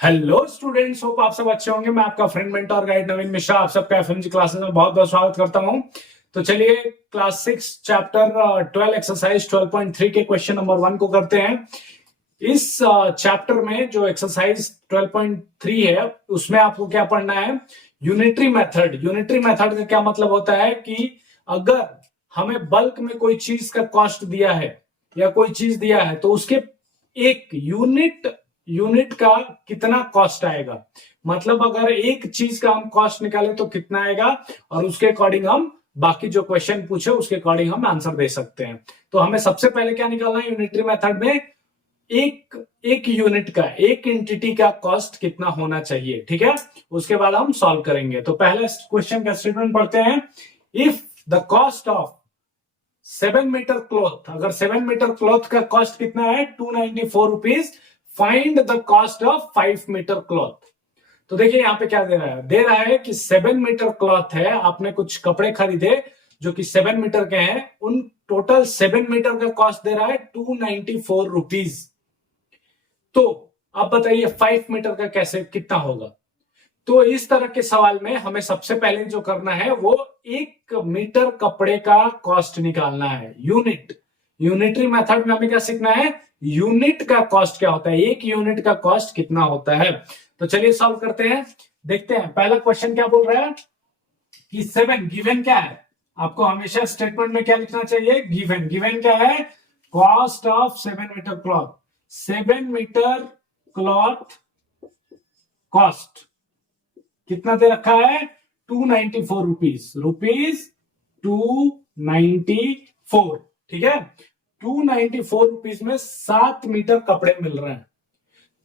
Hello students, hope आप सब अच्छे होंगे। मैं आपका फ्रेंड मेंटर गाइड नवीन मिश्रा आप सबका एफएमजी क्लासेस में बहुत बहुत स्वागत करता हूं। तो चलिए क्लास 6 चैप्टर 12 एक्सरसाइज 12.3 के क्वेश्चन नंबर 1 को करते हैं। इस चैप्टर में जो एक्सरसाइज 12.3 है उसमें आपको क्या पढ़ना है, यूनिटरी मेथड। यूनिटरी मेथड का क्या मतलब होता है कि अगर हमें बल्क में कोई चीज का कॉस्ट दिया है या कोई चीज दिया है तो उसके एक यूनिट का कितना कॉस्ट आएगा, मतलब अगर एक चीज का हम कॉस्ट निकालें तो कितना आएगा और उसके अकॉर्डिंग हम बाकी जो क्वेश्चन पूछे उसके अकॉर्डिंग हम आंसर दे सकते हैं। तो हमें सबसे पहले क्या निकालना है यूनिटरी मेथड में, एक यूनिट का, एक एंटिटी का कॉस्ट कितना होना चाहिए। ठीक है, उसके बाद हम सॉल्व करेंगे। तो पहले क्वेश्चन का स्टेटमेंट पढ़ते हैं। If the cost of 7 metre cloth, अगर 7 मीटर क्लॉथ का कॉस्ट कितना है 294 rupees, find the cost of 5 metre cloth. तो देखिए यहाँ पे क्या दे रहा है कि 7 मीटर क्लॉथ है, आपने कुछ कपड़े खरीदे जो कि 7 मीटर के हैं, उन टोटल 7 मीटर का कॉस्ट दे रहा है 294 रुपीज। तो अब बताइए 5 मीटर का कैसे कितना होगा। तो इस तरह के सवाल में हमें सबसे पहले जो करना है वो 1 मीटर कपड़े का कॉस्ट निकालना है। यूनिटरी मेथड में हमें क्या सीखना है, यूनिट का कॉस्ट क्या होता है, एक यूनिट का कॉस्ट कितना होता है। तो चलिए सॉल्व करते हैं, देखते हैं। पहला क्वेश्चन क्या बोल रहा है कि 7 गिवन क्या है। आपको हमेशा स्टेटमेंट में क्या लिखना चाहिए, गिवन क्या है, cost of 7 metre cloth. 7 metre cloth cost कितना दे रखा है 294 रुपीज 294। ठीक है, 294 रुपीज में 7 मीटर कपड़े मिल रहे हैं।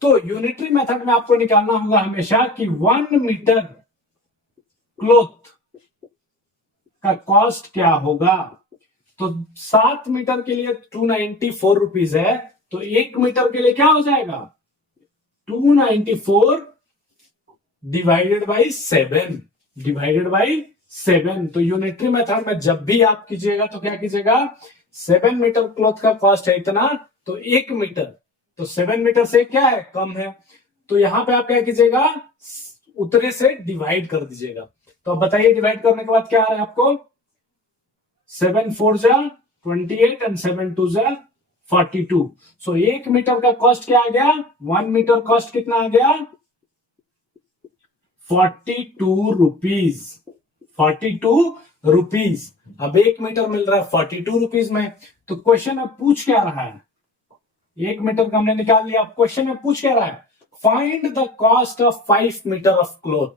तो यूनिटरी मेथड में आपको निकालना होगा हमेशा कि 1 मीटर क्लॉथ का कॉस्ट क्या होगा। तो 7 मीटर के लिए 294 रुपीज है, तो 1 मीटर के लिए क्या हो जाएगा 294 डिवाइडेड बाई 7। तो यूनिटरी मेथड में जब भी आप कीजिएगा तो क्या कीजिएगा, 7 मीटर क्लॉथ का कॉस्ट है इतना, तो 1 मीटर, तो 7 मीटर से क्या है कम है, तो यहां पे आप क्या कीजिएगा उतरे से डिवाइड कर दीजिएगा। तो अब बताइए डिवाइड करने के बाद क्या आ रहा है आपको, 7 4 जा 28 एंड 7 2 जा 42। सो 1 मीटर का कॉस्ट क्या आ गया, 1 मीटर कॉस्ट कितना आ गया 42 रुपीज। अब 1 मीटर मिल रहा है 42 रुपीज में। तो क्वेश्चन अब पूछ क्या रहा है, 1 मीटर का हमने निकाल लिया, अब क्वेश्चन में पूछ क्या रहा है, find the cost of 5 metre of cloth.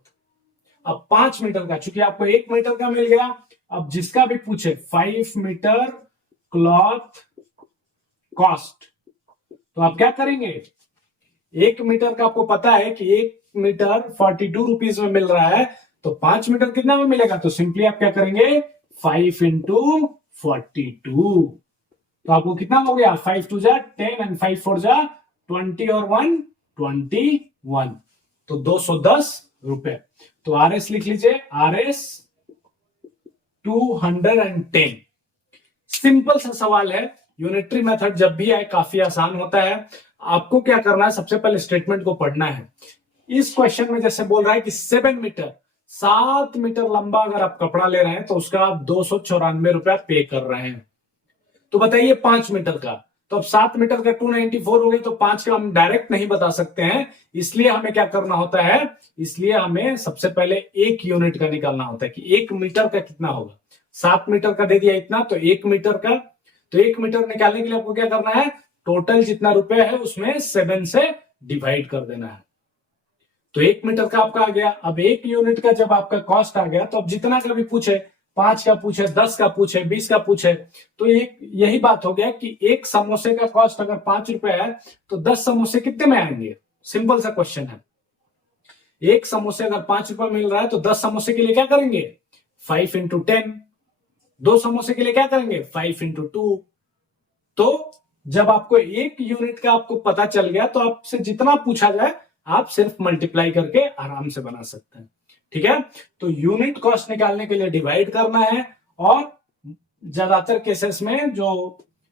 अब 5 मीटर का, चूंकि आपको 1 मीटर का मिल गया, अब जिसका भी पूछे 5 मीटर क्लॉथ कॉस्ट, तो आप क्या करेंगे, 1 मीटर का आपको पता है कि 1 मीटर 42 रुपीज में मिल रहा है, तो 5 मीटर कितना में मिलेगा, तो सिंपली आप क्या करेंगे 5 इंटू 42। तो आपको कितना हो गया, 5 2 जा 10 एंड 5 4 जा 20 और 1 21, तो 210 रुपए। तो आरएस लिख लीजिए, आरएस 210। सिंपल सा सवाल है, यूनिटरी मेथड जब भी आए काफी आसान होता है। आपको क्या करना है, सबसे पहले स्टेटमेंट को पढ़ना है। इस क्वेश्चन में जैसे बोल रहा है कि 7 मीटर लंबा अगर आप कपड़ा ले रहे हैं तो उसका आप 294 रुपया पे कर रहे हैं। तो बताइए 5 मीटर का, तो अब 7 मीटर का 294 हो गए, तो 5 का हम डायरेक्ट नहीं बता सकते हैं, इसलिए हमें क्या करना होता है, इसलिए हमें सबसे पहले एक यूनिट का निकालना होता है कि 1 मीटर का कितना होगा। 7 मीटर का दे दिया इतना, तो 1 मीटर का, तो 1 मीटर निकालने के लिए आपको क्या करना है, टोटल जितना रुपए है उसमें 7 से डिवाइड कर देना है। तो 1 मीटर का आपका आ गया। अब 1 यूनिट का जब आपका कॉस्ट आ गया, तो अब जितना का भी पूछे, 5 का पूछे, 10 का पूछे, 20 का पूछे, तो यही बात हो गया कि एक समोसे का कॉस्ट अगर 5 रुपए है तो 10 समोसे कितने में आएंगे। सिंपल सा क्वेश्चन है, एक समोसे अगर 5 रुपए मिल रहा है तो 10 समोसे के लिए क्या करेंगे 5 इंटू 10, 2 समोसे के लिए क्या करेंगे 5 इंटू 2। तो जब आपको एक यूनिट का आपको पता चल गया तो आपसे जितना पूछा जाए आप सिर्फ मल्टीप्लाई करके आराम से बना सकते हैं। ठीक है, तो यूनिट कॉस्ट निकालने के लिए डिवाइड करना है, और ज्यादातर केसेस में जो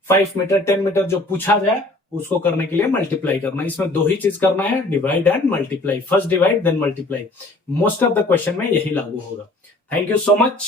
5 मीटर 10 मीटर जो पूछा जाए उसको करने के लिए मल्टीप्लाई करना। इसमें दो ही चीज करना है, divide and multiply. First divide then multiply. Most of the question में यही लागू होगा। Thank you so much.